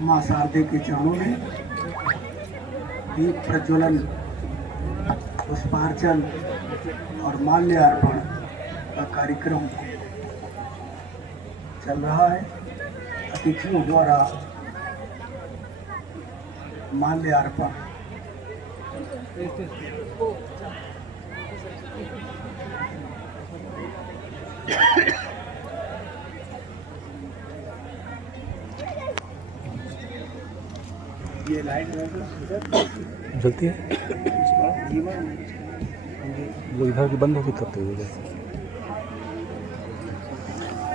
मां शारदे के चरणों में दीप प्रज्वलन, पुष्पार्चन और माल्यार्पण का कार्यक्रम चल रहा है। अतिथियों द्वारा माल्यार्पण। ये लाइट जलती है, लोग इधर की बंद होती करते हुए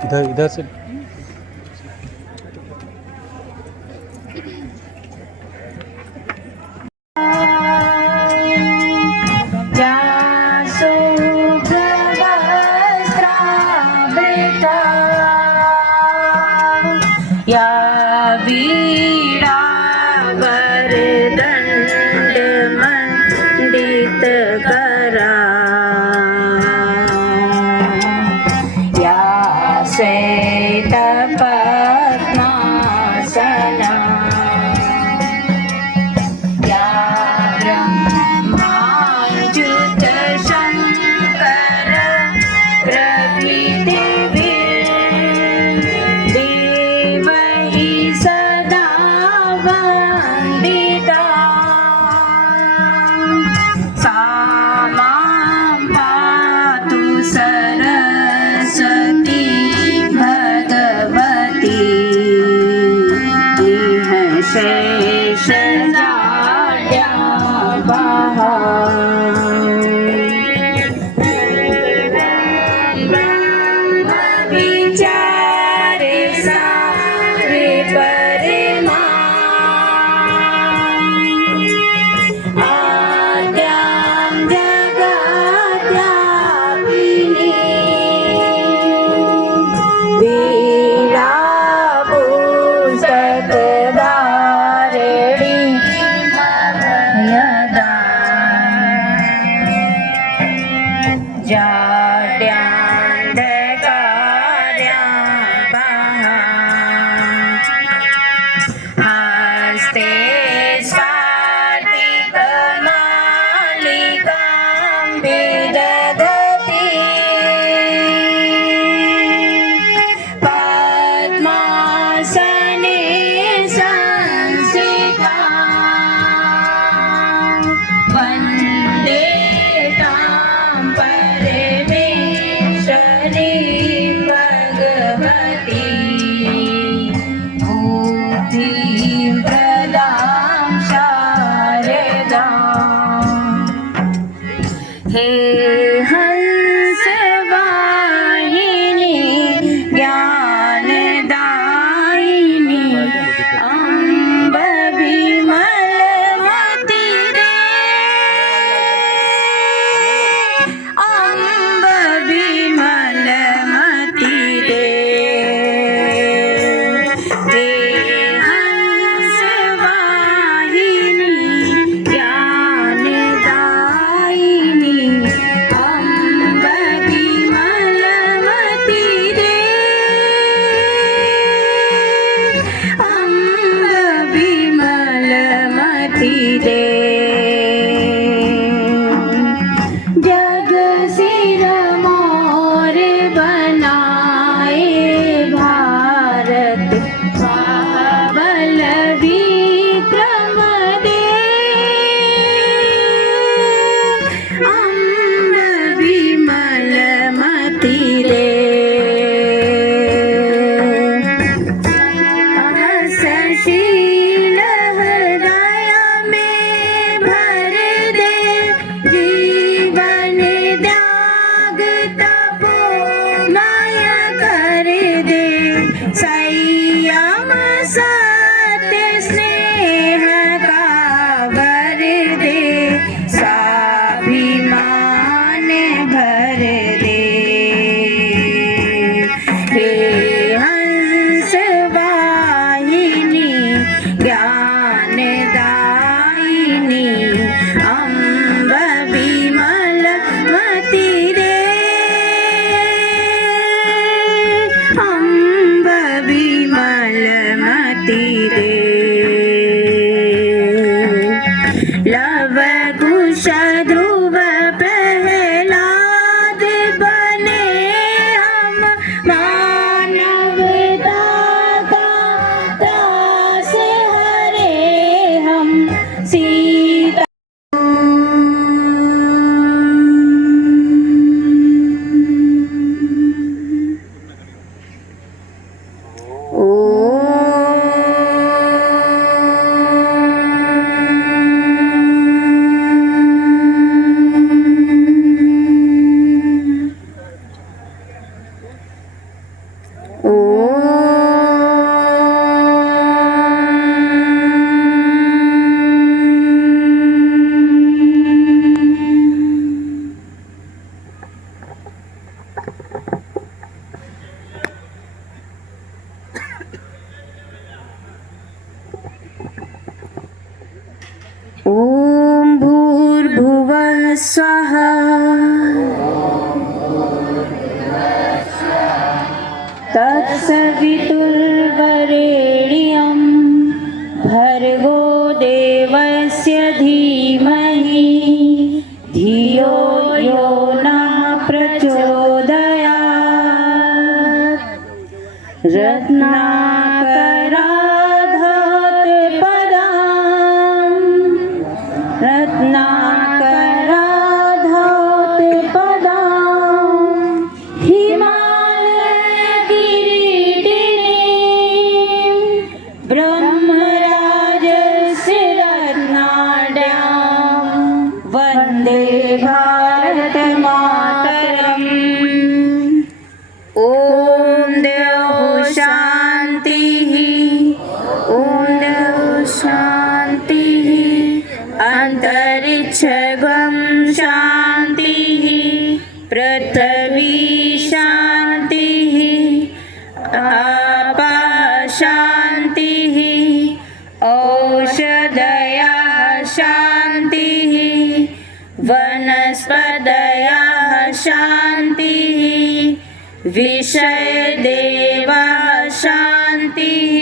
इधर इधर से ज्ञानदायिनी अम्ब विमल ॐ भूर्भुवः स्वः तत्सवितुर्वरेण्यं भर्गो देवस्य धीमहि धियो यो नः प्रचोदयात्। रत्नाकराधौतपदां हिमालयकिरीटिनीं ब्रह्मराजस्य रत्नाढ्यां वन्दे भारतमातरम्। ॐ द्यौः शान्तिः, ॐ द्यौः शान्तिः, अन्तरिक्षगं शान्तिः, पृथिवी शान्तिः, आपः शान्तिः, औषधयः शान्तिः, वनस्पतयः शान्तिः, विषयदेवः शान्तिः,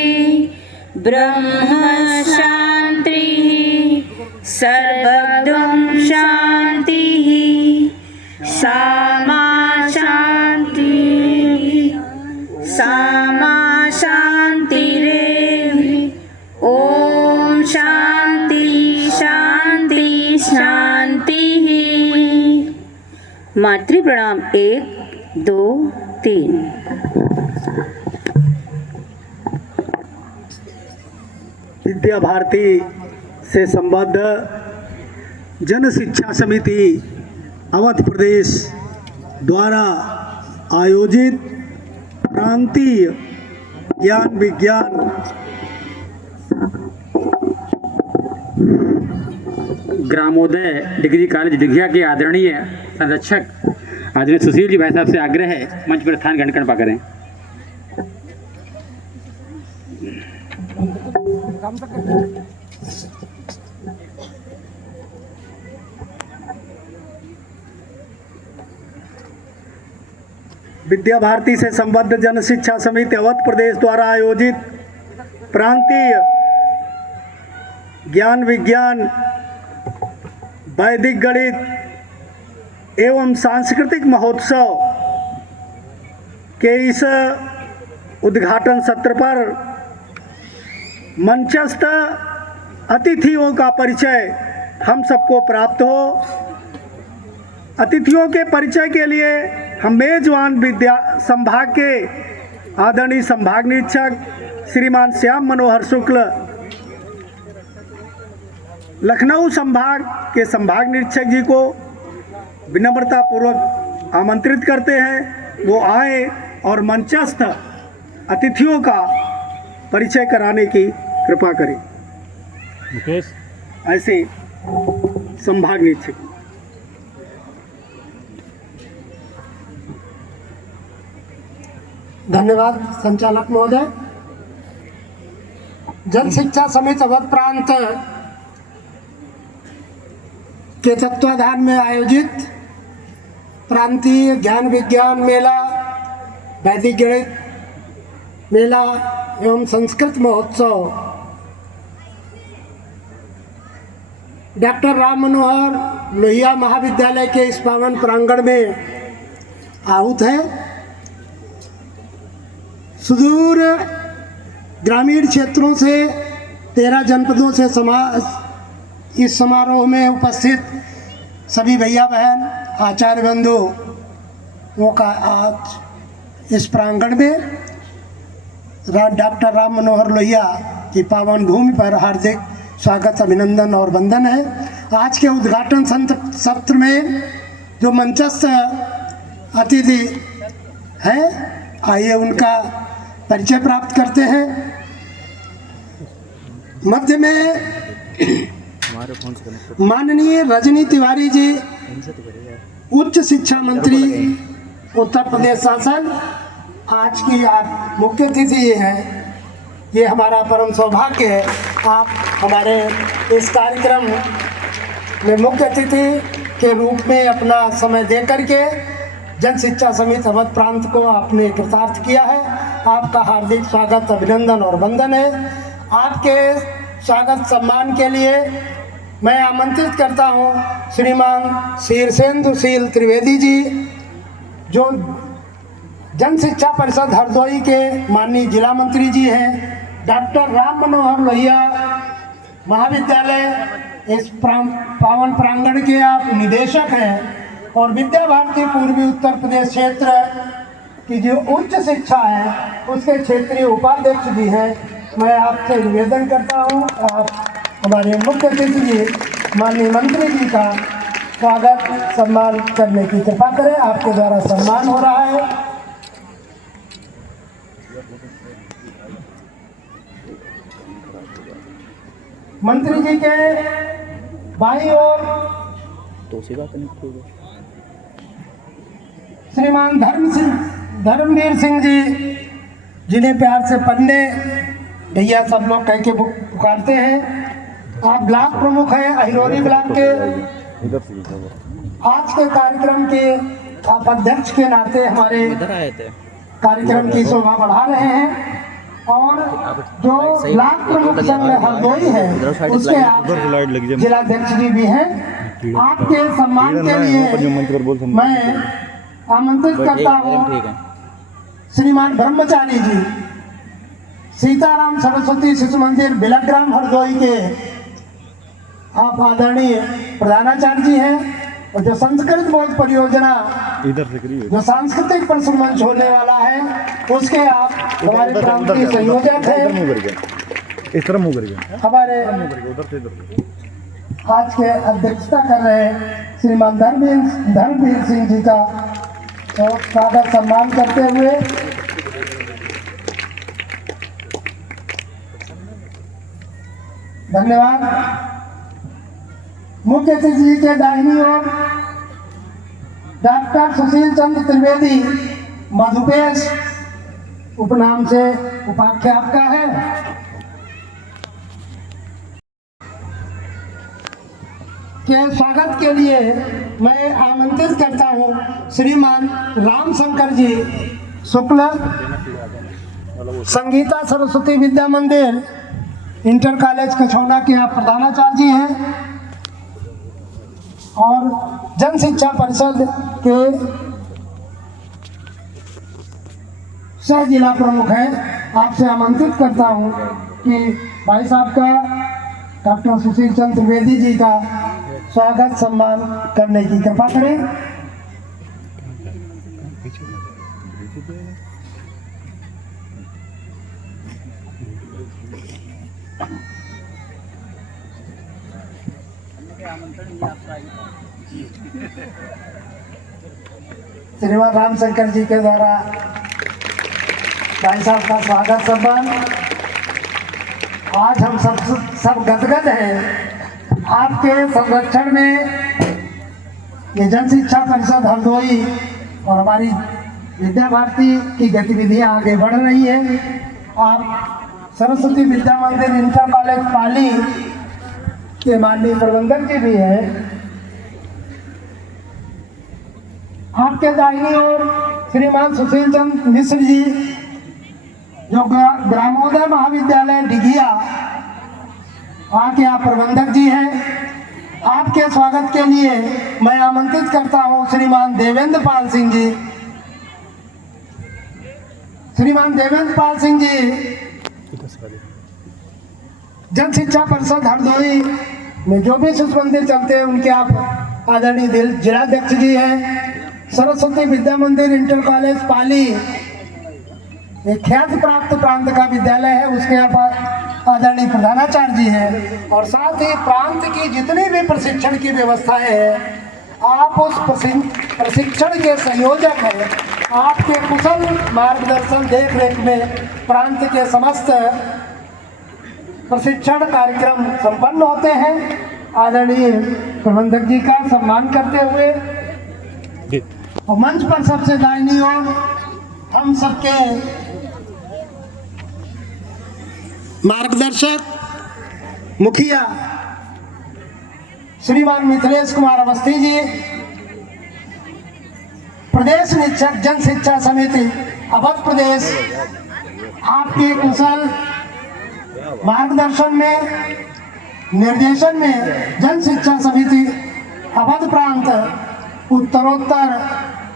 ब्रह्म शान्तिः, सर्वगं शान्तिः, सामा शान्तिः, सामा शान्तिरेव। ॐ शान्ति शान्ति शान्तिः। मातृ प्रणाम 1 2 3। विद्या भारती से संबद्ध जन शिक्षा समिति अवध प्रदेश द्वारा आयोजित प्रांतीय ज्ञान विज्ञान ग्रामोदय डिग्री कॉलेज दिघिया के आदरणीय संरक्षक आदरणीय सुशील जी भाई साहब से आग्रह है मंच पर स्थान ग्रहण कृपा करें। विद्या भारती से संबद्ध जन शिक्षा समिति अवध प्रदेश द्वारा आयोजित प्रांतीय ज्ञान विज्ञान वैदिक गणित एवं सांस्कृतिक महोत्सव के इस उद्घाटन सत्र पर मंचस्थ अतिथियों का परिचय हम सबको प्राप्त हो। अतिथियों के परिचय के लिए हम मेजबान विद्या संभाग के आदरणीय संभाग निरीक्षक श्रीमान श्याम मनोहर शुक्ल, लखनऊ संभाग के संभाग निरीक्षक जी को विनम्रता पूर्वक आमंत्रित करते हैं वो आए और मंचस्थ अतिथियों का परिचय कराने की कृपा करें। मुकेश ऐसे संभाग निरीक्षक। धन्यवाद संचालक महोदय। जन शिक्षा समिति अवध प्रांत के तत्वाधान में आयोजित प्रांतीय ज्ञान विज्ञान मेला, वैदिक गणित मेला एवं संस्कृत महोत्सव डॉक्टर राम मनोहर लोहिया महाविद्यालय के इस पावन प्रांगण में आहूत है। सुदूर ग्रामीण क्षेत्रों से 13 जनपदों से इस समारोह में उपस्थित सभी भैया बहन आचार्य बंधुओं का आज इस प्रांगण में डॉक्टर राम मनोहर लोहिया की पावन भूमि पर हार्दिक स्वागत, अभिनंदन और वंदन है। आज के उद्घाटन सत्र में जो मंचस्थ अतिथि हैं, आइए उनका परिचय प्राप्त करते हैं। मध्य में माननीय रजनी तिवारी जी, उच्च शिक्षा मंत्री उत्तर प्रदेश शासन, आज की आप मुख्य अतिथि ये है। ये हमारा परम सौभाग्य है। आप हमारे इस कार्यक्रम में मुख्य अतिथि के रूप में अपना समय दे करके जन शिक्षा समिति अवध प्रांत को आपने कृतार्थ किया है। आपका हार्दिक स्वागत, अभिनंदन और वंदन है। आपके स्वागत सम्मान के लिए मैं आमंत्रित करता हूं श्रीमान शीर्षेंदुशील त्रिवेदी जी, जो जन शिक्षा परिषद हरदोई के माननीय जिला मंत्री जी हैं। डॉक्टर राम मनोहर लोहिया महाविद्यालय इस पावन प्रांगण के आप निदेशक हैं और विद्या भारती पूर्वी उत्तर प्रदेश क्षेत्र की जो उच्च शिक्षा है उसके क्षेत्रीय उपाध्यक्ष भी हैं। मैं आपसे निवेदन करता हूं, आप हमारे मुख्य अतिथि जी माननीय मंत्री जी का स्वागत सम्मान करने की कृपा करें। आपके द्वारा सम्मान हो रहा है। मंत्री जी के बाईं ओर श्रीमान धर्मवीर सिंह जी, जिन्हें प्यार से पन्ने भैया सब लोग कह के पुकारते हैं। आप ब्लॉक प्रमुख हैं अहिरोरी ब्लॉक के। आज के कार्यक्रम के आप अध्यक्ष के नाते हमारे कार्यक्रम की शोभा बढ़ा रहे हैं और जो ब्लॉक प्रमुख संघ हरदोई है उसके आप जिलाध्यक्ष जी भी हैं। आपके सम्मान के लिए मैं आमंत्रित करता हूँ श्रीमान ब्रह्मचारी जी, सीताराम सरस्वती शिशु मंदिर बिलग्राम हरदोई के आप आदरणीय प्रधानाचार्य जी हैं और जो संस्कृत बोध परियोजना जो सांस्कृतिक प्रसुर मंच होने वाला है उसके आप हमारे प्रांत के संयोजक हैं। इस तरह मुँह करके हमारे आज के अध्यक्षता कर रहे श्रीमान धर्मवीर सिंह जी का स्वागत सम्मान करते हुए धन्यवाद। मुख्य अतिथि जी के दाहिनी ओर डॉक्टर सुशील चंद्र त्रिवेदी, मधुपेश उपनाम से उपाख्या आपका है। के स्वागत के लिए मैं आमंत्रित करता हूं श्रीमान रामशंकर जी शुक्ल, संगीता सरस्वती विद्या मंदिर इंटर कॉलेज कछौना के आप प्रधानाचार्य जी हैं और जन शिक्षा परिषद के सह जिला प्रमुख हैं। आपसे आमंत्रित करता हूं कि भाई साहब का डॉक्टर सुशील चंद्र त्रिवेदी जी का स्वागत सम्मान करने की कृपा करें। श्रीमान रामशंकर जी के द्वारा भाई साहब का स्वागत सम्मान। आज हम सब गदगद हैं आपके संरक्षण में। ये जन शिक्षा परिषद हरदोई और हमारी विद्या भारती की गतिविधियां आगे बढ़ रही है। आप सरस्वती विद्या मंदिर इंटर कॉलेज पाली के माननीय प्रबंधक जी भी हैं। आपके दाहिनी ओर श्रीमान सुशील चंद्र मिश्र जी, जो ग्रामोदय महाविद्यालय डिघिया आपके आप प्रबंधक जी हैं। आपके स्वागत के लिए मैं आमंत्रित करता हूं श्रीमान देवेंद्र पाल सिंह जी। श्रीमान देवेंद्र पाल सिंह जी जन शिक्षा परिषद हरदोई में जो भी शिशु मंदिर चलते हैं उनके आप आदरणीय जिलाध्यक्ष जी हैं। सरस्वती विद्या मंदिर इंटर कॉलेज पाली एक ख्याति प्राप्त प्रांत का विद्यालय है, उसके आप आदरणीय प्रधानाचार्य जी हैं और साथ ही प्रांत की जितनी भी प्रशिक्षण की व्यवस्थाएं हैं आप उस प्रशिक्षण के संयोजक हैं। आपके कुशल मार्गदर्शन देख रेख में प्रांत के समस्त प्रशिक्षण कार्यक्रम संपन्न होते हैं। आदरणीय प्रबंधक जी का सम्मान करते हुए और मंच पर सबसे दाहिनी ओर हम सबके मार्गदर्शक मुखिया श्रीमान मिथिलेश कुमार अवस्थी जी, प्रदेश निरीक्षक जन शिक्षा समिति अवध प्रदेश, आपके कुशल मार्गदर्शन में, निर्देशन में जन शिक्षा समिति अवध प्रांत उत्तरोत्तर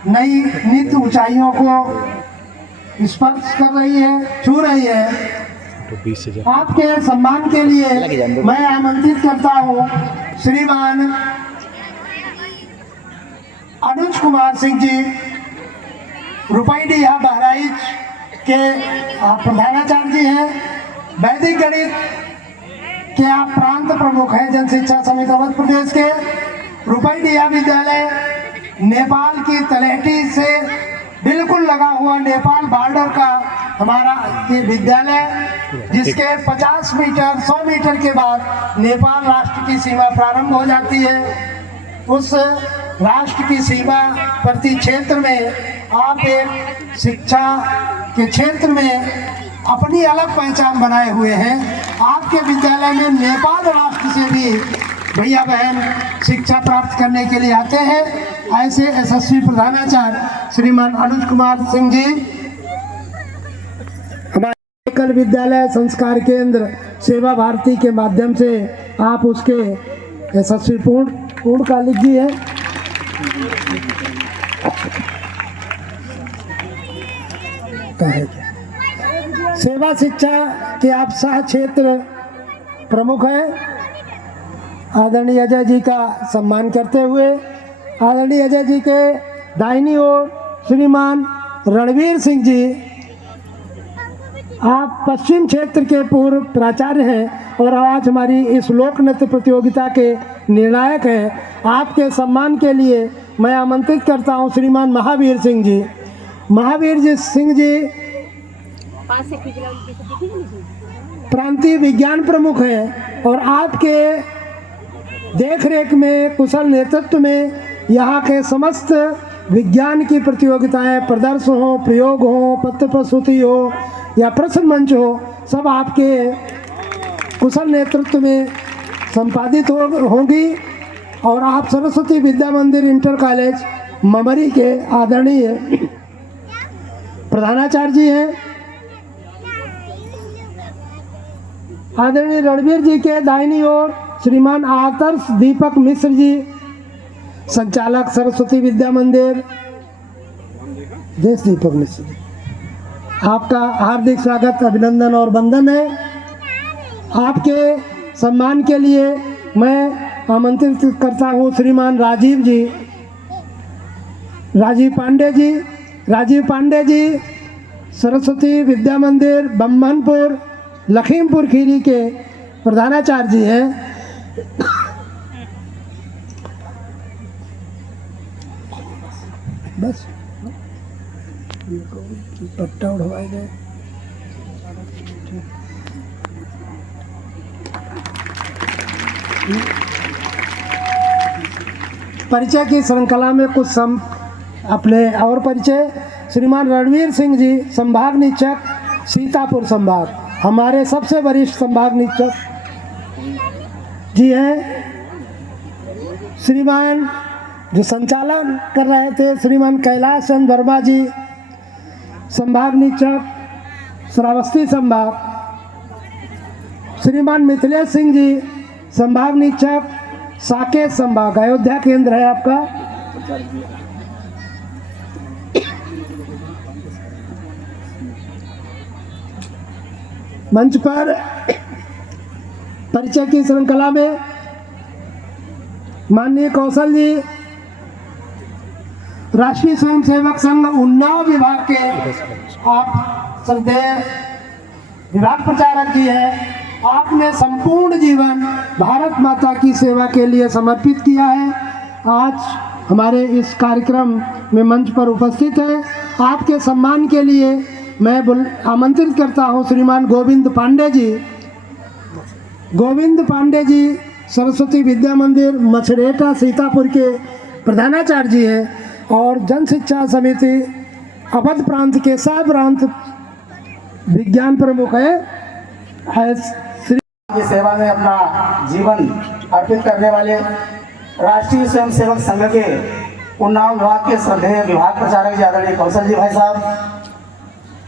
नई नित्य ऊंचाइयों को स्पर्श कर रही है, छू रही है। तो 20 से आपके सम्मान के लिए मैं आमंत्रित करता हूँ श्रीमान अनुज कुमार सिंह जी, रुपईडीहा बहराइच के आप प्रधानाचार्य जी हैं, वैदिक गणित के आप प्रांत प्रमुख हैं जन शिक्षा समिति अवध प्रदेश के। रुपईडीहा विद्यालय नेपाल की तलहटी से बिल्कुल लगा हुआ नेपाल बॉर्डर का हमारा ये विद्यालय, जिसके 50 मीटर 100 मीटर के बाद नेपाल राष्ट्र की सीमा प्रारंभ हो जाती है। उस राष्ट्र की सीमा प्रति क्षेत्र में आप एक शिक्षा के क्षेत्र में अपनी अलग पहचान बनाए हुए हैं। आपके विद्यालय में नेपाल राष्ट्र से भी भैया बहन शिक्षा प्राप्त करने के लिए आते हैं। ऐसे यशस्वी प्रधानाचार्य श्रीमान अनुज कुमार सिंह जी हमारे एकल विद्यालय संस्कार केंद्र सेवा भारती के माध्यम से आप उसके यशस्वी पूर्ण कालिक जी हैं। सेवा शिक्षा के आप सह क्षेत्र प्रमुख हैं। आदरणीय अजय जी का सम्मान करते हुए आदरणीय अजय जी के दाहिनी ओर श्रीमान रणवीर सिंह जी, आप पश्चिम क्षेत्र के पूर्व प्राचार्य हैं और आज हमारी इस लोक नृत्य प्रतियोगिता के निर्णायक हैं। आपके सम्मान के लिए मैं आमंत्रित करता हूं श्रीमान महावीर सिंह जी। महावीर जी सिंह जी प्रांतीय विज्ञान प्रमुख हैं और आपके देखरेख में, कुशल नेतृत्व में यहाँ के समस्त विज्ञान की प्रतियोगिताएं, प्रदर्शन हो, प्रयोग हो, पत्र प्रस्तुति हो या प्रश्न मंच हो, सब आपके कुशल नेतृत्व में संपादित होंगी। और आप सरस्वती विद्या मंदिर इंटर कॉलेज ममरी के आदरणीय प्रधानाचार्य जी हैं। आदरणीय रणवीर जी के दाहिनी ओर श्रीमान आदर्श दीपक मिश्र जी, संचालक सरस्वती विद्या मंदिर देश दीपक मिश्र जी, आपका हार्दिक स्वागत, अभिनंदन और वंदन है। आपके सम्मान के लिए मैं आमंत्रित करता हूँ श्रीमान राजीव जी, राजीव पांडे जी सरस्वती विद्या मंदिर बम्बनपुर लखीमपुर खीरी के प्रधानाचार्य जी हैं। बस पट्टा उड़वाए गए। परिचय की श्रृंखला में कुछ अपने और परिचय। श्रीमान रणवीर सिंह जी, संभाग निरीक्षक सीतापुर संभाग, हमारे सबसे वरिष्ठ संभाग निरीक्षक जी हैं। श्रीमान जो संचालन कर रहे थे श्रीमान कैलाश चंद्र वर्मा जी, संभाग निरीक्षक श्रावस्ती संभाग। श्रीमान मिथिलेश सिंह जी, संभाग निरीक्षक साकेत संभाग, अयोध्या केंद्र है आपका। मंच पर परिचय की श्रृंखला में माननीय कौशल जी, राष्ट्रीय स्वयंसेवक संघ उन्नाव विभाग के आप श्रद्धेय विभाग प्रचारक जी हैं। आपने संपूर्ण जीवन भारत माता की सेवा के लिए समर्पित किया है। आज हमारे इस कार्यक्रम में मंच पर उपस्थित हैं। आपके सम्मान के लिए मैं आमंत्रित करता हूं श्रीमान गोविंद पांडे जी सरस्वती विद्या मंदिर मछरेटा सीतापुर के प्रधानाचार्य जी हैं और जन शिक्षा समिति अवध प्रांत के सह प्रांत विज्ञान प्रमुख है। की सेवा में अपना जीवन अर्पित करने वाले राष्ट्रीय स्वयंसेवक संघ के उन्नाव विभाग के श्रद्धेय विभाग प्रचारक जी आदरणीय कौशल जी भाई साहब,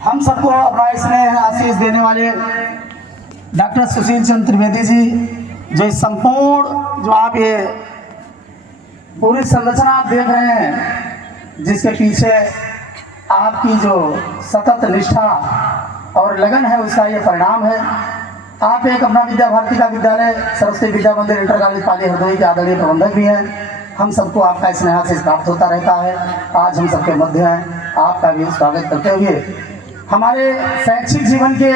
हम सबको अपना स्नेह आशीष देने वाले डॉक्टर सुशील चंद्र त्रिवेदी जी, जो संपूर्ण जो आप ये पूरी संरचना आप देख रहे हैं, जिसके पीछे आपकी जो सतत निष्ठा और लगन है, उसका ये परिणाम है। आप एक अपना विद्या भारती का विद्यालय सरस्वती विद्या मंदिर इंटर कॉलेज पाली हरदोई के आदरणीय प्रबंधक भी हैं। हम सबको आपका स्नेह से प्राप्त होता रहता है। आज हम सबके मध्य हैं, आपका भी स्वागत करते हुए हमारे शैक्षिक जीवन के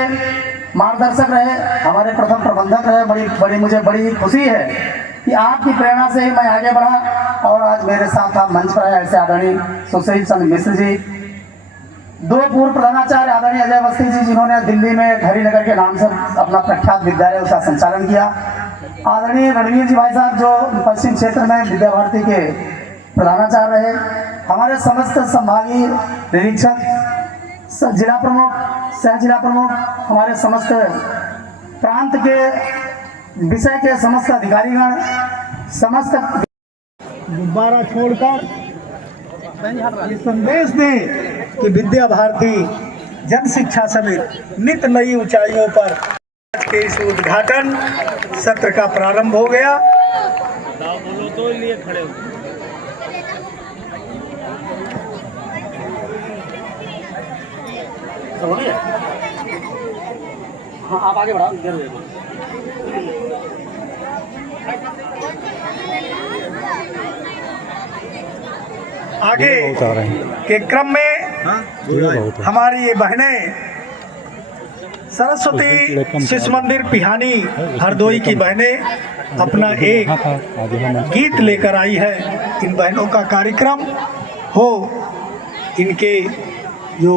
मार्गदर्शक रहे, हमारे प्रथम प्रबंधक रहे। मुझे बड़ी खुशी है कि आपकी प्रेरणा से ही मैं आगे बढ़ा और आज मेरे साथ आप मंच पर है ऐसे आदरणीय सुशील चंद्र मिश्र जी, दो पूर्व प्रधानाचार्य आदरणीय अजय अवस्थी जी, जिन्होंने दिल्ली में हरिनगर के नाम से अपना प्रख्यात विद्यालय उसका संचालन किया, आदरणीय रणवीर जी भाई साहब जो पश्चिम क्षेत्र में विद्या भारती के प्रधानाचार्य रहे, हमारे समस्त संभागीय निरीक्षक, जिला प्रमुख, सह जिला प्रमुख, हमारे समस्त प्रांत के विषय के समस्त अधिकारीगण, समस्त गुब्बारा छोड़कर ये संदेश दे कि विद्या भारती जन शिक्षा समेत नित नई ऊंचाइयों पर आज के इस उद्घाटन सत्र का प्रारंभ हो गया। हाँ, आप आगे बढ़ाओ। आगे के क्रम में हमारी ये बहनें सरस्वती शिशु मंदिर पिहानी हरदोई की बहनें अपना एक गीत लेकर आई है। इन बहनों का कार्यक्रम हो, इनके जो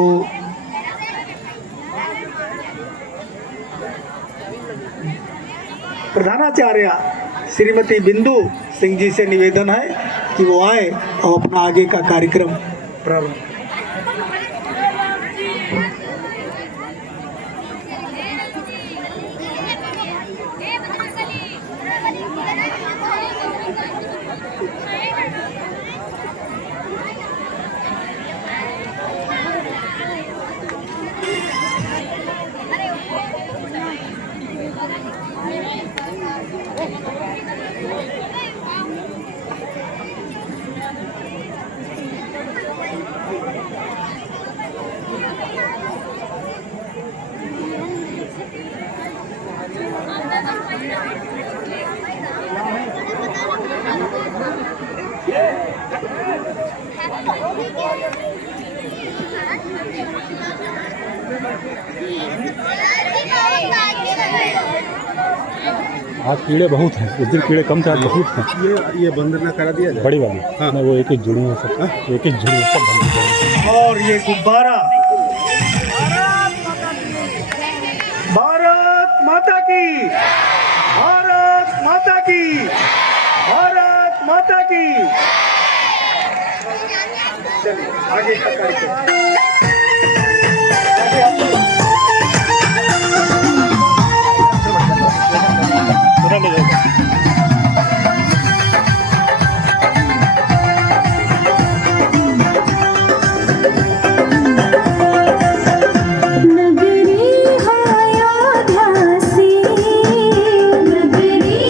प्रधानाचार्य श्रीमती बिंदु सिंह जी से निवेदन है कि वो आए और अपना आगे का कार्यक्रम प्रारंभ। आज कीड़े बहुत हैं, उस दिन कीड़े कम थे, आज बहुत हैं। ये बंद ना करा दिया जाए। बड़ी वाली नहीं, वो एक एक जुड़ी है सब, एक एक जुड़ी है सब बंद हो जाएगी। और ये गुब्बारा भारत माता की, भारत माता की, भारत माता की। चलिए आगे का कार्यक्रम। नगरी अयोध्या से, नगरी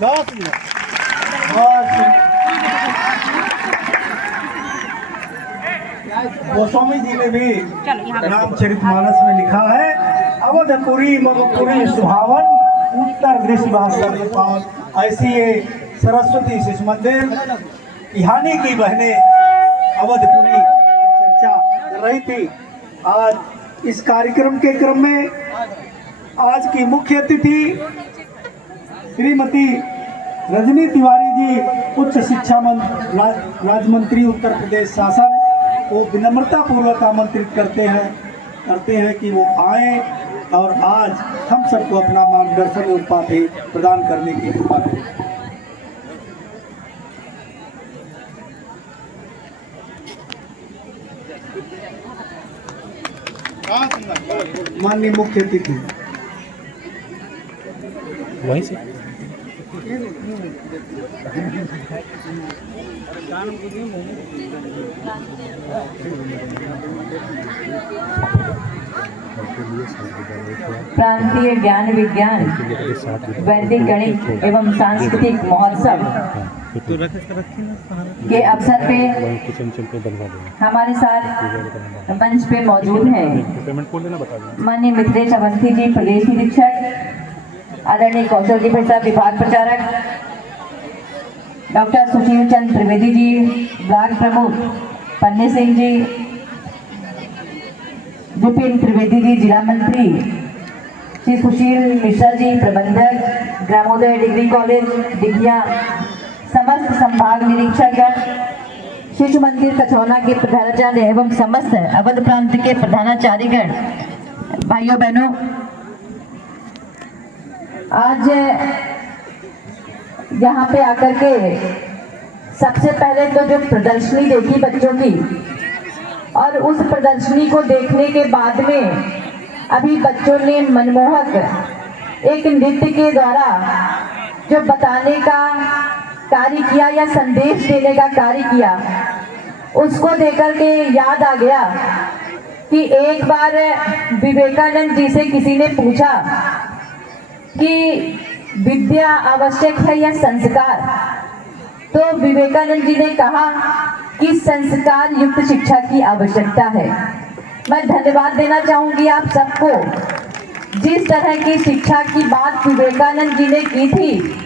बहुत सुंदर, बहुत सुंदर। गोस्वामी जी ने भी रामचरितमानस में लिखा है, अवधपुरी मगपुरी सुहावन, उत्तर दृश्य भाषण पावन। ऐसी ये सरस्वती शिशु मंदिर यहाँ की बहनें अवधपुरी की चर्चा कर रही थी। आज इस कार्यक्रम के क्रम में आज की मुख्य अतिथि श्रीमती रजनी तिवारी जी, उच्च शिक्षा राज्य मंत्री उत्तर प्रदेश शासन, को विनम्रता पूर्वक आमंत्रित करते हैं कि वो आए और आज हम सबको अपना मार्गदर्शन और उपाधि प्रदान करने की कृपा करें। माननीय मुख्य अतिथि वहीं से प्रांतीय ज्ञान विज्ञान, वैदिक गणित एवं सांस्कृतिक महोत्सव के अवसर पे हमारे साथ मंच पे मौजूद हैं माननीय मिथिलेश अवस्थी जी, प्रदेश निरीक्षक, आदरणीय कौशल जी साहब, विभाग प्रचारक, डॉक्टर सुशील चंद्र त्रिवेदी जी, ब्लॉक प्रमुख पन्ने सिंह जी, विपिन त्रिवेदी जी, जिला मंत्री, श्री सुशील मिश्रा जी, प्रबंधक, ग्रामोदय डिग्री कॉलेज दिघिया, समस्त संभाग निरीक्षकगण, शिशु मंदिर कछौना के प्रधानाचार्य एवं समस्त अवध प्रांत के प्रधानाचार्यगण, भाइयों बहनों, आज यहाँ पे आकर के सबसे पहले तो जो प्रदर्शनी देखी बच्चों की, और उस प्रदर्शनी को देखने के बाद में अभी बच्चों ने मनमोहक एक नृत्य के द्वारा जो बताने का कार्य किया या संदेश देने का कार्य किया, उसको देखकर के याद आ गया कि एक बार विवेकानंद जी से किसी ने पूछा कि विद्या आवश्यक है या संस्कार, तो विवेकानंद जी ने कहा कि संस्कार युक्त शिक्षा की आवश्यकता है। मैं धन्यवाद देना चाहूंगी आप सबको, जिस तरह की शिक्षा की बात विवेकानंद जी ने की थी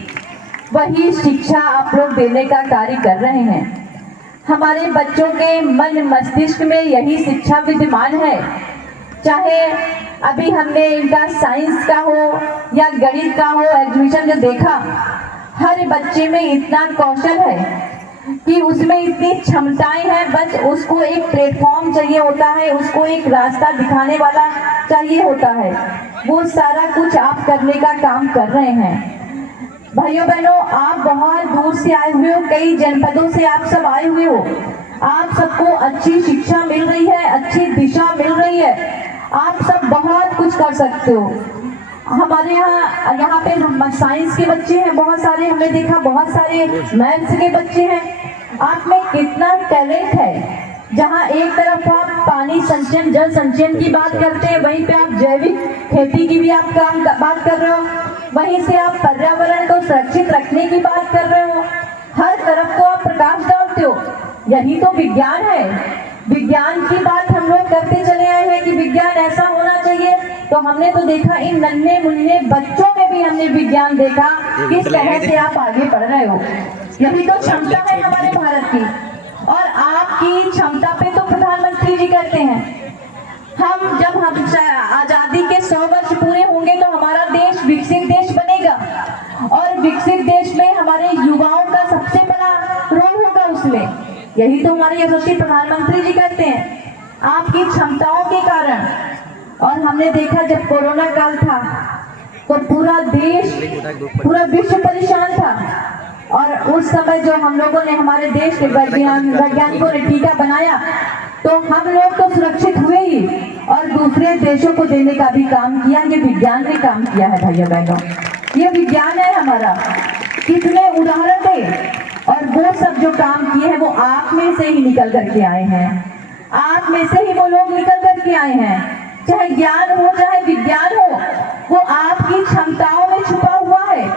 वही शिक्षा आप लोग देने का कार्य कर रहे हैं। हमारे बच्चों के मन मस्तिष्क में यही शिक्षा विद्यमान है। चाहे अभी हमने इनका साइंस का हो या गणित का हो एग्जीबिशन जो देखा, हर बच्चे में इतना कौशल है कि उसमें इतनी क्षमताएं हैं, बस उसको एक प्लेटफॉर्म चाहिए होता है, उसको एक रास्ता दिखाने वाला चाहिए होता है। वो सारा कुछ आप करने का काम कर रहे हैं। भाइयों बहनों, आप बहुत दूर से आए हुए हो, कई जनपदों से आप सब आए हुए हो। आप सबको अच्छी शिक्षा मिल रही है, अच्छी दिशा मिल रही है, आप सब बहुत कुछ कर सकते हो। हमारे यहाँ पे साइंस के बच्चे हैं बहुत सारे, हमने देखा बहुत सारे मैथ्स के बच्चे हैं। आप में कितना टैलेंट है। जहाँ एक तरफ आप पानी संचयन, जल संचयन की बात करते हैं, वहीं पे आप जैविक खेती की भी आप बात कर रहे हो, वहीं से आप पर्यावरण को सुरक्षित रखने की बात कर रहे हो। हर तरफ को आप प्रकाश डालते हो। यही तो विज्ञान है। विज्ञान की बात हम लोग करते चले आए हैं कि विज्ञान ऐसा होना चाहिए, तो हमने तो देखा इन नन्हे मुन्ने बच्चों में भी हमने विज्ञान देखा किस तरह से आप आगे बढ़ रहे हो। यही तो क्षमता है हमारे भारत की, और आपकी क्षमता पे तो प्रधानमंत्री जी कहते हैं जब हम आजादी के 100 वर्ष पूरे होंगे तो हमारा देश विकसित देश बनेगा, और विकसित देश में हमारे युवाओं का सबसे बड़ा रोल होगा उसमें। यही तो हमारे यशस्वी प्रधानमंत्री जी कहते हैं आपकी क्षमताओं के कारण। और हमने देखा जब कोरोना काल था तो पूरा देश, पूरा विश्व परेशान था, और उस समय जो हम लोगों ने, हमारे देश के वैज्ञानिकों ने टीका बनाया, तो हम लोग तो सुरक्षित हुए ही, और दूसरे देशों को देने का भी काम किया। ये विज्ञान ने काम किया है भाइयों बहनों, ये विज्ञान है हमारा। कितने उदाहरण थे, और वो सब जो काम किए हैं वो आप में से ही निकल करके आए हैं। आप में से ही वो लोग निकल करके आए हैं। चाहे ज्ञान हो चाहे विज्ञान हो, वो आपकी क्षमताओं में छुपा हुआ है।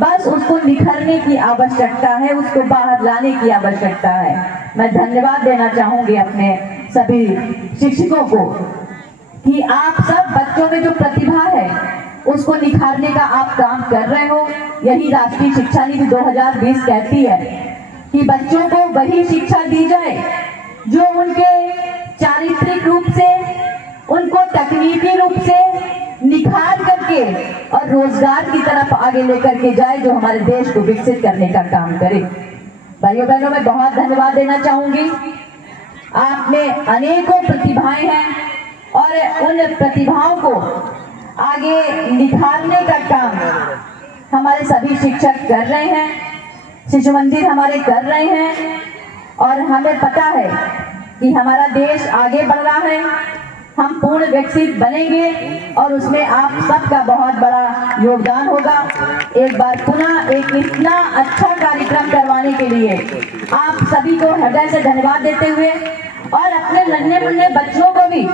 बस उसको निखरने की आवश्यकता है, उसको बाहर लाने की आवश्यकता है। मैं धन्यवाद देना चाहूंगी अपने सभी शिक्षकों को कि आप सब बच्चों में जो प्रतिभा है उसको निखारने का आप काम कर रहे हो। यही राष्ट्रीय शिक्षा नीति 2020 कहती है कि बच्चों को वही शिक्षा दी जाए जो उनके चारित्रिक रूप से, उनको तकनीकी रूप से निखार करके और रोजगार की तरफ आगे लेकर के जाए, जो हमारे देश को विकसित करने का काम करे। भाइयों बहनों, मैं बहुत धन्यवाद देना चाहूंगी। आप में अनेकों प्रतिभाएं हैं, और उन प्रतिभाओं को आगे निखारने का काम हमारे सभी शिक्षक कर रहे हैं, शिशु मंदिर हमारे कर रहे हैं, और हमें पता है कि हमारा देश आगे बढ़ रहा है। हम पूर्ण विकसित बनेंगे, और उसमें आप सबका बहुत बड़ा योगदान होगा। एक बार पुनः एक इतना अच्छा कार्यक्रम करवाने के लिए आप सभी को हृदय से धन्यवाद देते हुए, और अपने नन्हे मुन्ने बच्चों को भी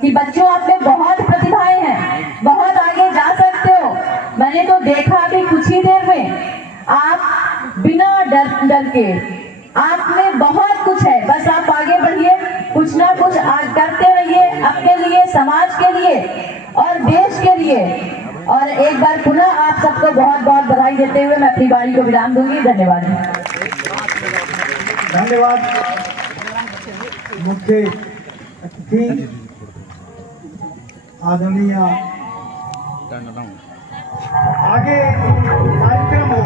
कि बच्चों आप में बहुत प्रतिभाएं हैं, बहुत आगे जा सकते हो। मैंने तो देखा अभी कुछ ही देर में आप बिना डर के, आप में बहुत कुछ है, बस आप आगे बढ़िए, कुछ ना कुछ करते रहिए अपने लिए, समाज के लिए और देश के लिए। और एक बार पुनः आप सबको बहुत बहुत बधाई देते हुए मैं अपनी वाणी को विराम दूंगी। धन्यवाद। धन्यवाद मुख्य अतिथि आदरणीय। आगे कार्यक्रम हो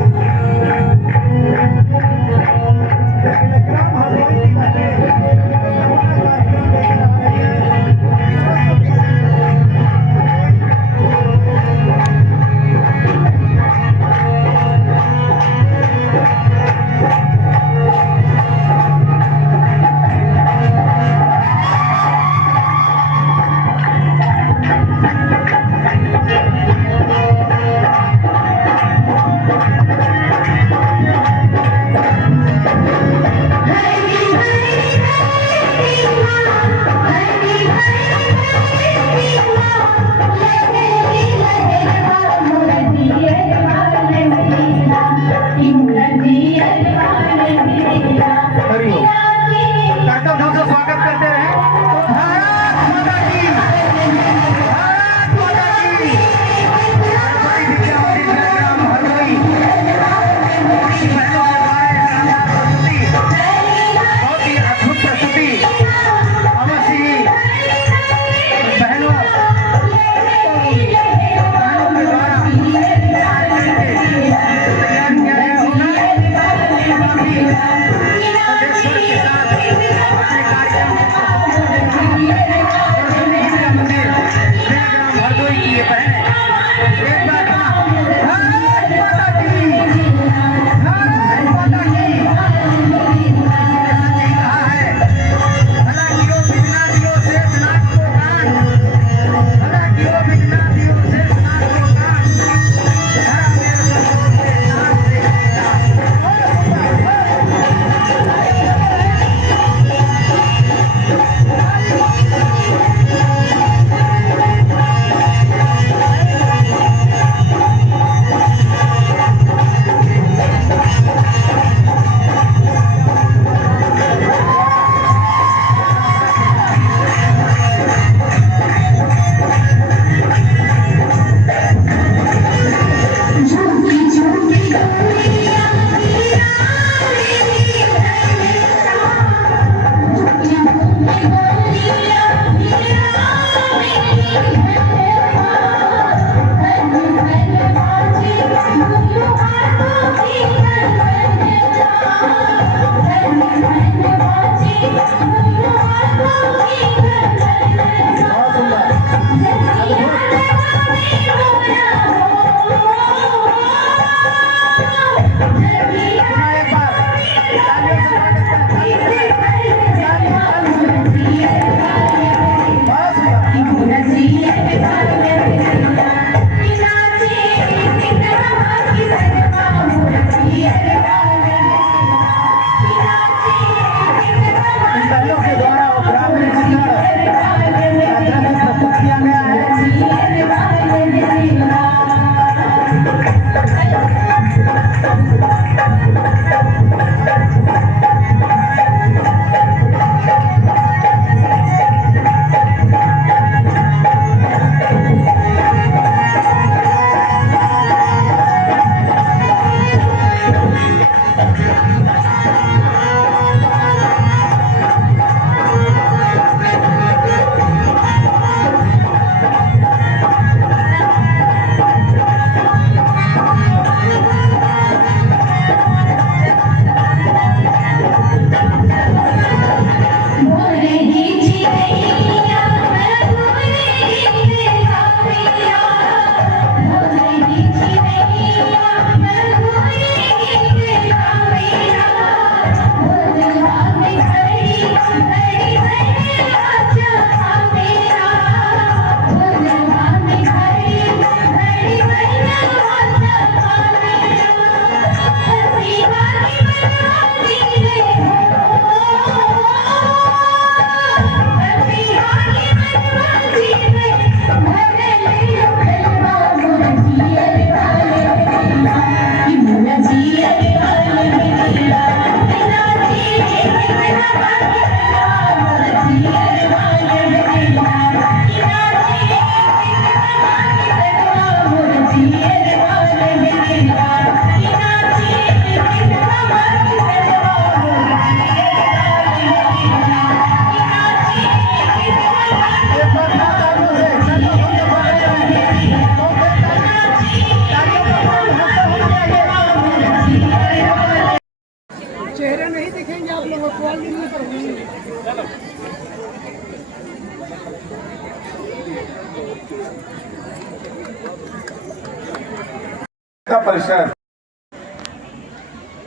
का परिषद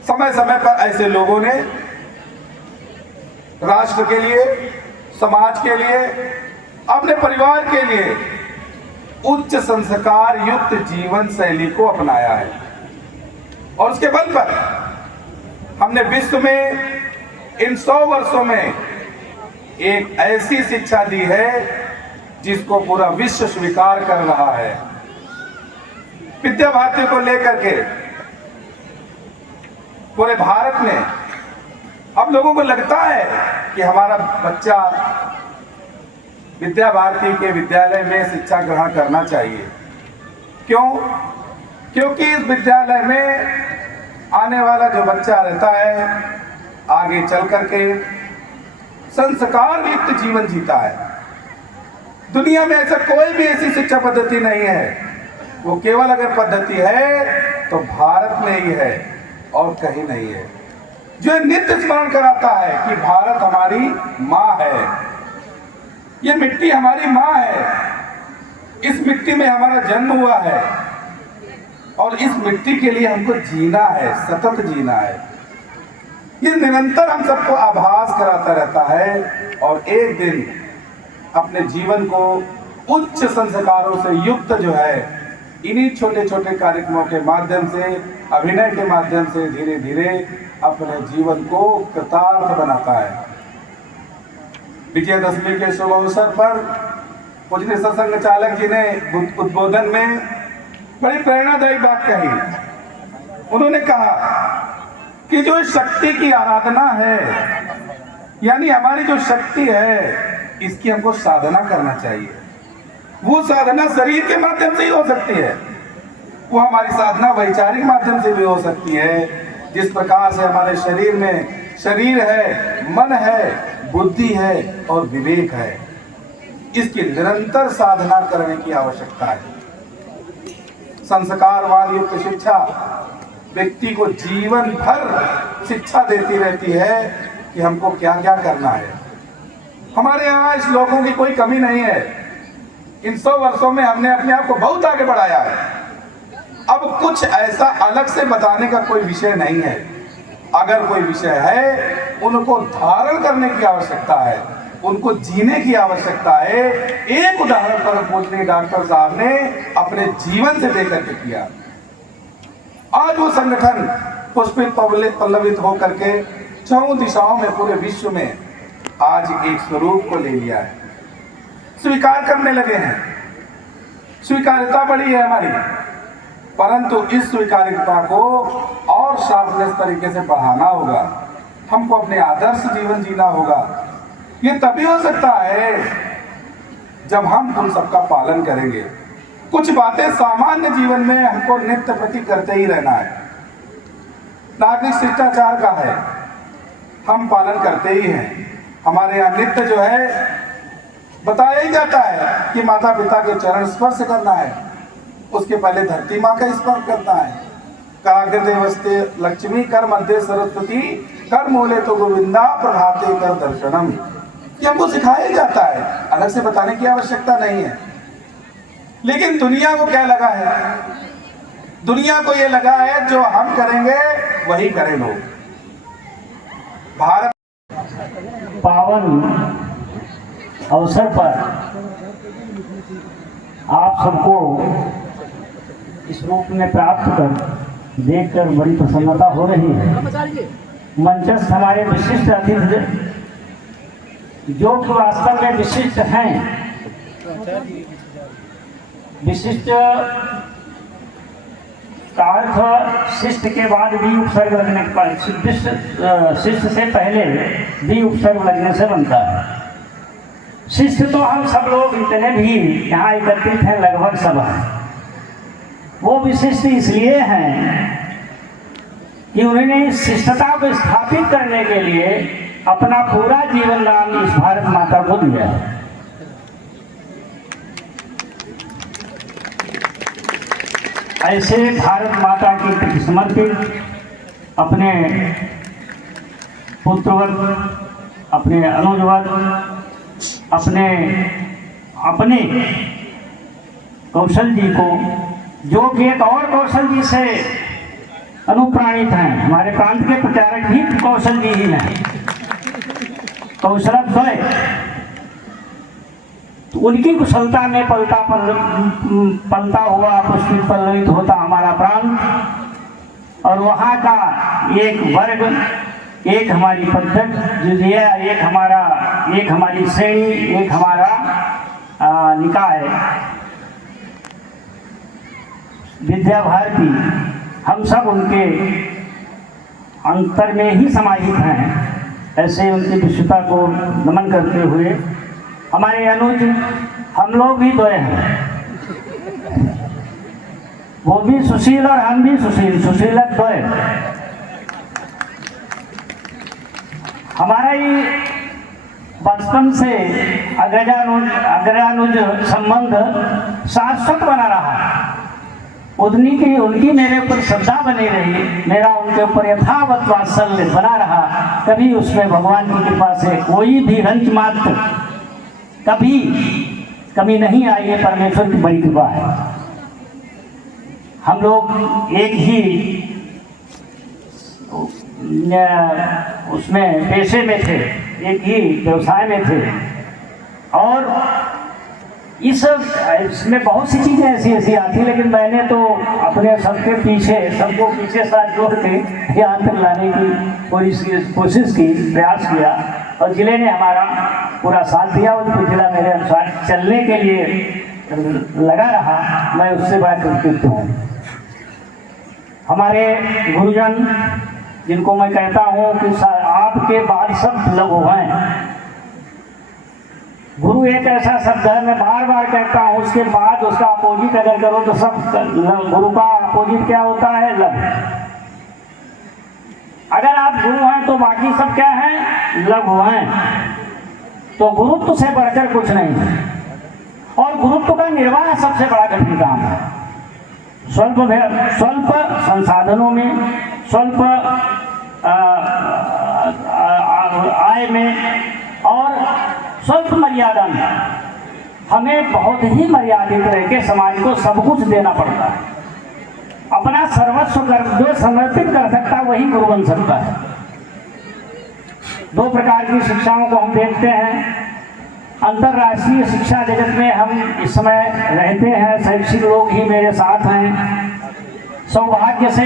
समय समय पर ऐसे लोगों ने राष्ट्र के लिए, समाज के लिए, अपने परिवार के लिए उच्च संस्कार युक्त जीवन शैली को अपनाया है और उसके बल पर हमने विश्व में इन 100 वर्षों में एक ऐसी शिक्षा दी है जिसको पूरा विश्व स्वीकार कर रहा है। विद्या भारती को लेकर के पूरे भारत में अब लोगों को लगता है कि हमारा बच्चा विद्या भारती के विद्यालय में शिक्षा ग्रहण करना चाहिए। क्यों? क्योंकि इस विद्यालय में आने वाला जो बच्चा रहता है आगे चल करके संस्कार युक्त जीवन जीता है। दुनिया में ऐसा कोई भी ऐसी शिक्षा पद्धति नहीं है, वो केवल अगर पद्धति है तो भारत में ही है और कहीं नहीं है, जो नित्य स्मरण कराता है कि भारत हमारी माँ है, ये मिट्टी हमारी माँ है, इस मिट्टी में हमारा जन्म हुआ है और इस मिट्टी के लिए हमको जीना है, सतत जीना है। ये निरंतर हम सबको आभास कराता रहता है और एक दिन अपने जीवन को उच्च संस्कारों से युक्त जो है इन्हीं छोटे छोटे कार्यक्रमों के माध्यम से, अभिनय के माध्यम से धीरे धीरे अपने जीवन को कृतार्थ बनाता है। विजयदशमी के शुभ अवसर पर पूज्य सत्संग चालक जी ने उद्बोधन में बड़ी प्रेरणादायी बात कही। उन्होंने कहा कि जो शक्ति की आराधना है, यानी हमारी जो शक्ति है, इसकी हमको साधना करना चाहिए। वो साधना शरीर के माध्यम से ही हो सकती है, वो हमारी साधना वैचारिक माध्यम से भी हो सकती है। जिस प्रकार से हमारे शरीर में शरीर है, मन है, बुद्धि है और विवेक है, इसकी निरंतर साधना करने की आवश्यकता है। संस्कारवान युक्त शिक्षा व्यक्ति को जीवन भर शिक्षा देती रहती है कि हमको क्या क्या करना है। हमारे यहाँ इस लोगों की कोई कमी नहीं है। इन 100 वर्षों में हमने अपने आप को बहुत आगे बढ़ाया है। अब कुछ ऐसा अलग से बताने का कोई विषय नहीं है। अगर कोई विषय है, उनको धारण करने की आवश्यकता है, उनको जीने की आवश्यकता है। एक उदाहरण पर पूछने डॉक्टर साहब ने अपने जीवन से देकर के किया। आज वो संगठन पुष्पित पल्लवित होकर के 4 दिशाओं में पूरे विश्व में आज एक स्वरूप को ले लिया है। स्वीकार करने लगे हैं, स्वीकार्यता बढ़ी है हमारी, परंतु इस स्वीकार्यता को और शार्पनेस तरीके से बढ़ाना होगा। हमको अपने आदर्श जीवन जीना होगा। ये तभी हो सकता है जब हम उन सबका पालन करेंगे। कुछ बातें सामान्य जीवन में हमको नित्य प्रति करते ही रहना है। नागरिक शिष्टाचार का है, हम पालन करते ही हैं। हमारे यहाँ नित्य जो है बताया ही जाता है कि माता पिता के चरण स्पर्श करना है, उसके पहले धरती माँ का स्पर्श करना है। काग्रदेवस्ते लक्ष्मी कर मध्य सरस्वती कर मूले तो गोविंदा प्रभाते कर दर्शनम, ये हमको सिखाया ही जाता है, अलग से बताने की आवश्यकता नहीं है। लेकिन दुनिया को क्या लगा है? दुनिया को ये लगा है जो हम करेंगे वही करें लोग। भारत पावन अवसर पर आप सबको इस रूप में प्राप्त कर देखकर बड़ी प्रसन्नता हो रही है। मंचस्थ हमारे विशिष्ट अतिथि जो कि वास्तव में विशिष्ट हैं, विशिष्ट का अर्थ शिष्ट के बाद भी उपसर्ग लगने पर, शिष्ट से पहले भी उपसर्ग लगने से बनता है। शिष्ट तो हम सब लोग इतने भी यहाँ एकत्रित हैं, लगभग सब हैं। वो विशिष्ट इसलिए हैं कि उन्होंने शिष्टता को स्थापित करने के लिए अपना पूरा जीवन दान इस भारत माता को दिया है। ऐसे भारत माता के प्रति समर्पित अपने पुत्रवत, अपने अनुजवत, अपने कौशल जी को, जो कि एक और कौशल जी से अनुप्राणित हैं। हमारे प्रांत के प्रचारक भी कौशल जी ही हैं, कौशलद्वय। तो उनकी कुशलता में पलता हुआ पुष्पित पल्लवित होता हमारा प्रांत। और वहाँ का एक वर्ग, एक हमारी पद्धत जुजिया, एक हमारी श्रेणी, एक हमारा निकाय विद्या भारती, हम सब उनके अंतर में ही समाहित हैं। ऐसे उनकी विश्वता को नमन करते हुए हमारे अनुज, हम लोग भी द्वय हैं, वो भी सुशील और हम भी सुशील, सुशील द्वय। हमारा ही बचपन से अग्रजानुज संबंध शाश्वत बना रहा। उनकी मेरे ऊपर श्रद्धा बनी रही, मेरा उनके ऊपर यथावत वात्सल्य बना रहा। कभी उसमें भगवान की कृपा से कोई भी रंच मात्र कभी कमी नहीं आई है। परमेश्वर की बड़ी कृपा है। हम लोग एक ही उसमें पेशे में थे, एक ही व्यवसाय में थे। और इसमें बहुत सी चीज़ें ऐसी आती, लेकिन मैंने तो अपने सबको पीछे साथ जोड़ के यहाँ तक लाने की कोशिश की, प्रयास किया। और जिले ने हमारा पूरा साथ दिया। और जिला मेरे अनुसार चलने के लिए लगा रहा। मैं उससे बड़ा कृतज्ञ हूँ। हमारे गुरुजन, जिनको मैं कहता हूँ कि आपके बाद सब लघु हैं। गुरु एक ऐसा शब्द है, मैं बार बार कहता हूँ, उसके बाद उसका अपोजिट अगर करो तो सब गुरु का अपोजिट क्या होता है? लघु। अगर आप गुरु हैं तो बाकी सब क्या हैं? लघु हैं। तो गुरुत्व से बढ़कर कुछ नहीं है। और गुरुत्व का निर्वाह सबसे बड़ा कठिन काम है। स्वल्प संसाधनों में, स्वल्प आय में और स्वल्प मर्यादा में हमें बहुत ही मर्यादित रह के समाज को सब कुछ देना पड़ता है। अपना सर्वस्व कर जो समर्पित कर सकता वही गुरु बन सकता है। दो प्रकार की शिक्षाओं को हम देखते हैं। अंतर्राष्ट्रीय शिक्षा जगत में हम इस समय रहते हैं, शैक्षिक लोग ही मेरे साथ हैं। सौभाग्य से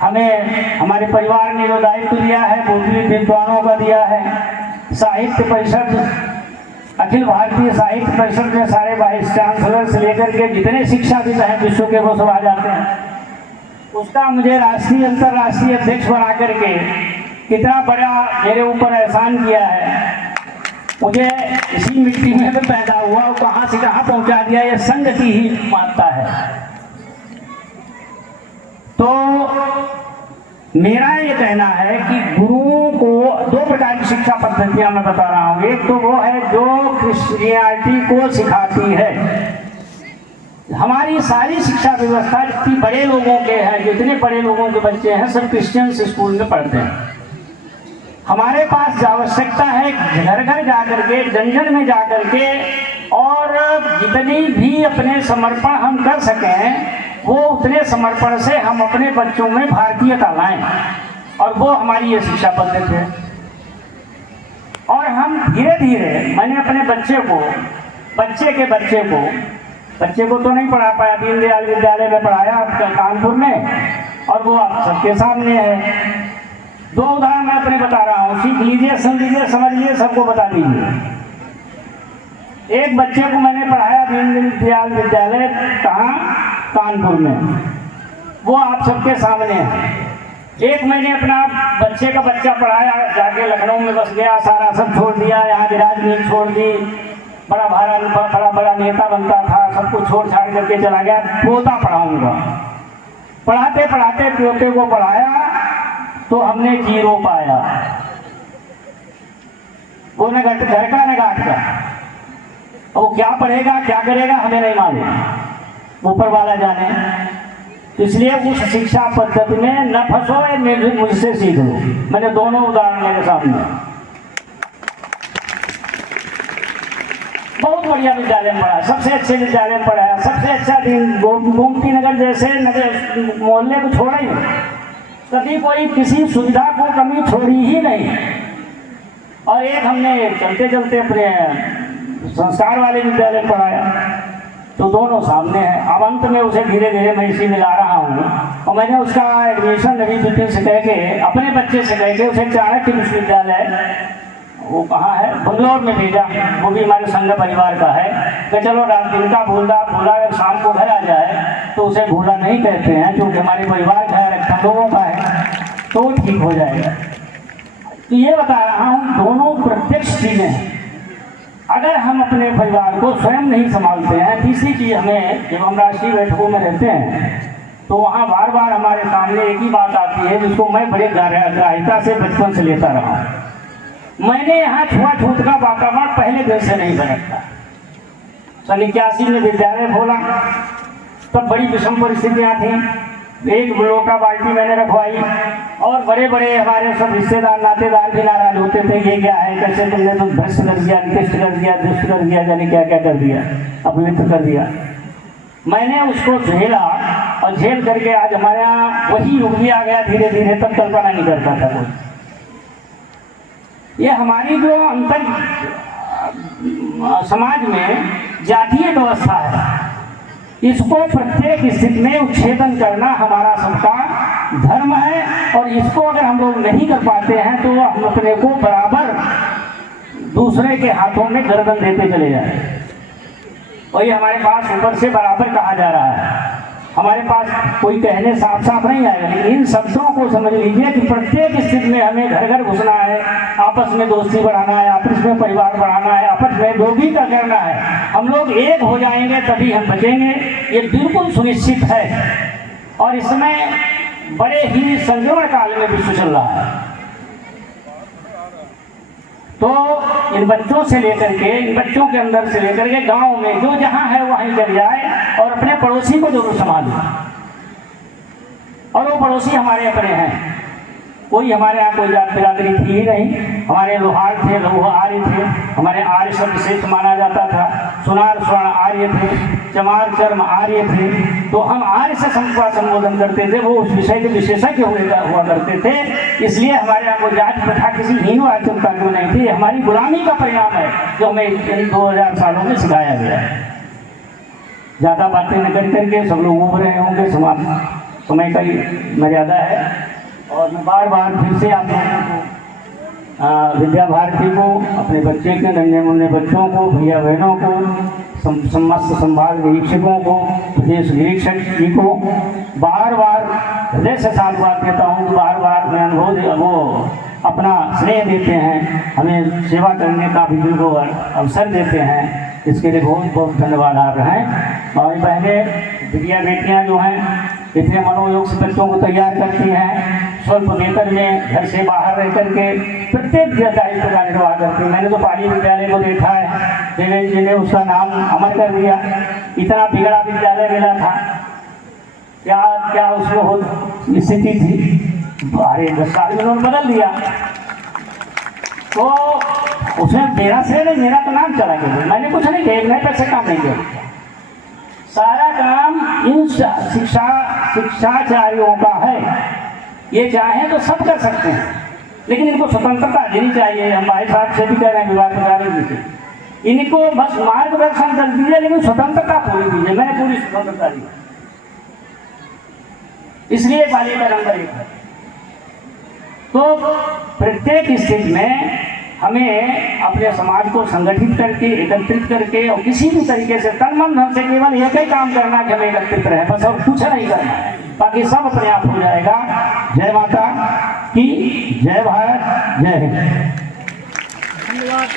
हमें हमारे परिवार ने जो दायित्व दिया है वो भी विद्वानों का दिया है। साहित्य परिषद, अखिल भारतीय साहित्य परिषद में सारे वाइस चांसलर से लेकर के जितने शिक्षाविद हैं विश्व के, वो सब आ जाते हैं। उसका मुझे राष्ट्रीय अंतर्राष्ट्रीय अध्यक्ष बना करके कितना बड़ा मेरे ऊपर एहसान किया है। मुझे इसी मिट्टी में भी पैदा हुआ और कहाँ से कहाँ पहुँचा दिया, ये संगति ही मानता है। तो मेरा ये कहना है कि गुरुओं को दो प्रकार की शिक्षा पद्धतियां मैं बता रहा हूँ। एक तो वो है जो क्रिश्चियनिटी को सिखाती है। हमारी सारी शिक्षा व्यवस्था जितनी बड़े लोगों के हैं, जितने बड़े लोगों के बच्चे हैं, सब क्रिश्चियन स्कूल में पढ़ते हैं। हमारे पास आवश्यकता है घर घर जा करके, जन जन में जा करके, और जितनी भी अपने समर्पण हम कर सकें वो उतने समर्पण से हम अपने बच्चों में भारतीयता लाएं। और वो हमारी ये शिक्षा पद्धति है। और हम धीरे धीरे, मैंने अपने बच्चे को तो नहीं पढ़ा पाया, दीनदयाल विद्यालय में पढ़ाया कानपुर में, और वो आप सबके सामने है। दो उदाहरण मैं अपने बता रहा हूँ, सीख लीजिए, सुन लीजिए, समझ लीजिए, सबको बता दीजिए। एक बच्चे को मैंने पढ़ाया दीनदयाल विद्यालय, कहाँ? कानपुर में। वो आप सबके सामने है। एक मैंने अपना बच्चे का बच्चा पढ़ाया, जाके लखनऊ में बस गया, सारा सब छोड़ दिया, यहाँ विराजनीति छोड़ दी, बड़ा नेता बनता था, सब कुछ छोड़ छाड़ करके चला गया। पोता पढ़ाऊंगा। पढ़ाते पढ़ाते पोते को पढ़ाया तो हमने 0 पाया। वो घर का न घाट का। वो क्या पढ़ेगा, क्या करेगा, हमें नहीं मालूम, ऊपर वाला जाने। इसलिए उस शिक्षा पद्धति में न फंसो, मुझसे सीख लो। मैंने दोनों उदाहरण मेरे सामने। बहुत बढ़िया विद्यालय में पढ़ाया, सबसे अच्छे विद्यालय में पढ़ाया, सबसे अच्छा दिन गोमती नगर जैसे नगर मोहल्ले को छोड़ा ही नहीं, कभी कोई किसी सुविधा को कमी छोड़ी ही नहीं। और एक हमने चलते चलते अपने संस्कार वाले विद्यालय में पढ़ाया, तो दोनों सामने हैं। अब अंत में उसे धीरे धीरे मैं इसी में ला रहा हूँ, और मैंने उसका एडमिशन रवि बिपिन से कह के, अपने बच्चे से कह के उसे चाणक्य विश्वविद्यालय, वो कहाँ है, बंगलौर में भेजा। वो भी हमारे संघ परिवार का है। कि चलो रात दिन का भूला अगर शाम को घर आ जाए तो उसे भूला नहीं कहते हैं, क्योंकि हमारे परिवार का है, रखा लोगों का है, तो ठीक हो जाएगा। तो ये बता रहा हूँ, दोनों प्रत्यक्ष चीजें हैं। अगर हम अपने परिवार को स्वयं नहीं संभालते हैं, तीसरी चीज हमें, जब हम राष्ट्रीय बैठकों में रहते हैं तो वहाँ बार बार हमारे सामने एक ही बात आती है, जिसको मैं बड़े गहराइता से बचपन से लेता रहा हूँ। मैंने यहाँ छुआछूत का वातावरण पहले दिन से नहीं बनता। 81 में विद्यालय खोला, तब बड़ी विषम परिस्थितियाँ थी। एक लोटा बाल्टी मैंने रखवाई, और बड़े बड़े हमारे सब रिश्तेदार नातेदार भी नाराज होते थे, ये क्या है, कैसे तुमने तो भ्रष्ट कर दिया, निकृष्ट कर दिया, दुष्ट कर दिया, जाने क्या क्या कर दिया, अपवित्र कर दिया। मैंने उसको झेला, और झेल करके आज हमारे यहाँ वही युग भी आ गया धीरे धीरे, तब कल्पना नहीं करता था कोई। ये हमारी जो अंतर समाज में जातीय व्यवस्था है, इसको प्रत्येक स्थिति में उच्छेदन करना हमारा सबका धर्म है। और इसको अगर हम लोग नहीं कर पाते हैं तो हम अपने को बराबर दूसरे के हाथों में गर्दन देते चले जाए। और ये हमारे पास ऊपर से बराबर कहा जा रहा है, हमारे पास कोई कहने साफ साफ नहीं आएगा, लेकिन इन शब्दों को समझ लीजिए कि प्रत्येक स्थिति में हमें घर घर घुसना है, आपस में दोस्ती बढ़ाना है, आपस में परिवार बढ़ाना है, आपस में जो भी करना है, हम लोग एक हो जाएंगे तभी हम बचेंगे, ये बिल्कुल सुनिश्चित है। और इसमें बड़े ही संक्रमण काल में विश्व चल रहा है। तो इन बच्चों से लेकर के, इन बच्चों के अंदर से लेकर के गांव में जो जहां है वहीं चल जाए, और अपने पड़ोसी को जरूर संभाले। और वो पड़ोसी हमारे अपने हैं, कोई हमारे यहाँ कोई जात बिरादरी थी ही नहीं। हमारे लोहार थे, लौह आर्य थे, हमारे आर्य शब्द श्रेष्ठ माना जाता था, सुनार स्वर्ण आर्य थे, चमार चर्म आर्य थे। तो हम आर्य से संबोधन करते थे, वो उस विषय के विशेषज्ञ हुआ करते थे। इसलिए हमारे यहाँ कोई जात प्रथा किसी हीनो आचरण में नहीं थी। हमारी गुलामी का परिणाम है जो हमें इन 2000 सालों में सिखाया गया है। ज़्यादा बातें न कर करके सब लोग उब रहे होंगे, समय का ही मर्यादा है। और मैं बार बार फिर से आप लोगों को, विद्या भारती को, अपने बच्चे के नन्हे मुन्ने बच्चों को, भैया बहनों को, समस्त संभाग निरीक्षकों को, प्रदेश निरीक्षक जी को बार बार हृदय से साधुवाद देता हूँ। बार बार मैं अनुभव वो अपना स्नेह देते हैं, हमें सेवा करने का भी बिल्कुल अवसर देते हैं, इसके लिए बहुत बहुत धन्यवाद आप हैं। और पहले बिटिया बेटियाँ जो हैं इतने मनोयोग से बच्चों को तैयार करती हैं, स्वल्प वेतन में घर से बाहर रह करके प्रत्येक दायित्व का निर्वाह करती हैं। मैंने तो पाली विद्यालय को देखा है, देवेंद्र जी ने उसका नाम अमर कर दिया। इतना बिगड़ा विद्यालय मिला था, क्या क्या उसमें हो स्थिति थी, अरे 10 साल में उन्होंने बदल दिया। तो उसमें मेरा श्रेय नहीं, मेरा तो नाम चला गया, मैंने कुछ नहीं किया, नए पैसे काम नहीं किया। सारा काम इन शिक्षाचार्यों का है। ये चाहें तो सब कर सकते हैं, लेकिन इनको स्वतंत्रता देनी चाहिए। हमारे साथ से भी कह रहे हैं विभाग प्रचारक जी से, इनको बस मार्गदर्शन कर दीजिए, लेकिन स्वतंत्रता पूरी दीजिए। मैंने पूरी स्वतंत्रता दी, इसलिए पालिका नंबर 1 है। तो प्रत्येक स्थिति में हमें अपने समाज को संगठित करके, एकत्रित करके, और किसी भी तरीके से तन मन धन से केवल एक ही काम करना कि हमें एकत्रित रहे, बस और कुछ नहीं करना है, बाकी सब अपने आप हो जाएगा। जय माता की, जय भारत, जय हिंद। धन्यवाद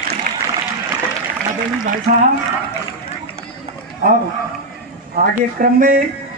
भाई साहब। अब आगे क्रम में